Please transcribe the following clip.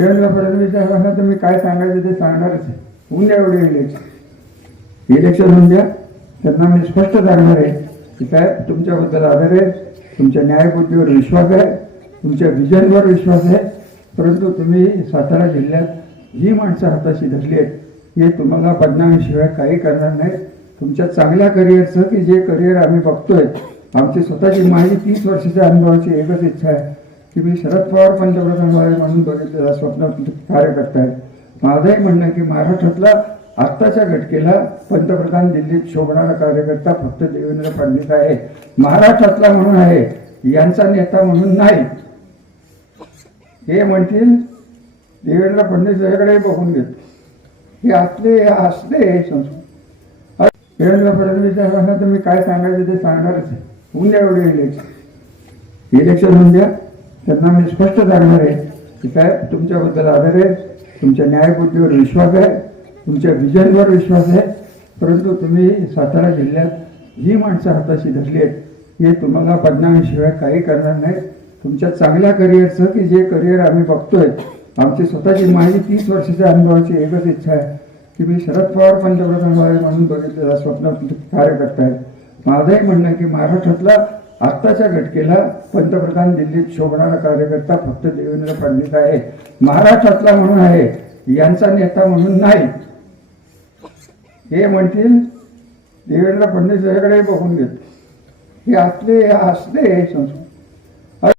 देवेंद्र फडणवीसच्या साहेबांना तर मी काय सांगायचं ते सांगणारच आहे. होऊन द्या एवढे इलेक्शन इलेक्शन होऊन द्या. त्यांना मी स्पष्ट सांगणार आहे की साहेब तुमच्याबद्दल आदर आहे तुमच्या न्यायबुद्धीवर विश्वास आहे तुमच्या विजनवर विश्वास आहे परंतु तुम्ही सातारा जिल्ह्यात ही माणसं हाताशी धरली आहेत हे तुम्हाला बदनामीशिवाय काही करणार नाही. तुमच्या चांगल्या करिअरचं की जे करिअर आम्ही बघतोय आमची स्वतःची माझी तीस वर्षाच्या अनुभवाची एकच इच्छा आहे. की मी शरद पवार पंतप्रधान व्हावे म्हणून बघितलेला स्वप्न कार्यकर्ता आहे माझंही म्हणणं आहे की महाराष्ट्रातला आत्ताच्या घटकेला पंतप्रधान दिल्लीत शोभणारा कार्यकर्ता फक्त देवेंद्र फडणवीस आहे. महाराष्ट्रातला म्हणून आहे यांचा नेता म्हणून नाही. हे म्हणतील देवेंद्र फडणवीस याकडे बघून घेत हे असले हे असले संस्कृत देवेंद्र फडणवीस तर मी काय सांगायचं ते सांगणारच आहे. होऊन द्या एवढे इलेक्शन इलेक्शन होऊन द्या. त्यांना मी स्पष्ट सांगणार आहे की साहेब तुमच्याबद्दल आदर आहे तुमच्या न्यायबुद्धीवर विश्वास आहे तुमच्या विजनवर विश्वास आहे. परंतु तुम्ही सातारा जिल्ह्यात जी माणसं हाताशी धरली आहेत हे तुम्हाला बदनामीशिवाय काही करणार नाही. तुमच्या चांगल्या करिअरचं की जे करिअर आम्ही बघतोय आमची स्वतःची माझी तीस वर्षाच्या अनुभवाची एकच इच्छा आहे की मी शरद पवार पंतप्रधान व्हावे म्हणून बघितलेला स्वप्न कार्यकर्ता आहे माझंही म्हणणं आहे की महाराष्ट्रातला आत्ताच्या घटकेला पंतप्रधान दिल्लीत शोभणारा कार्यकर्ता फक्त देवेंद्र फडणवीस आहे. महाराष्ट्रातला म्हणून आहे यांचा नेता म्हणून नाही. हे म्हणतील देवेंद्र फडणवीस याकडे बघून घेत हे असले हे असले संस्कृत.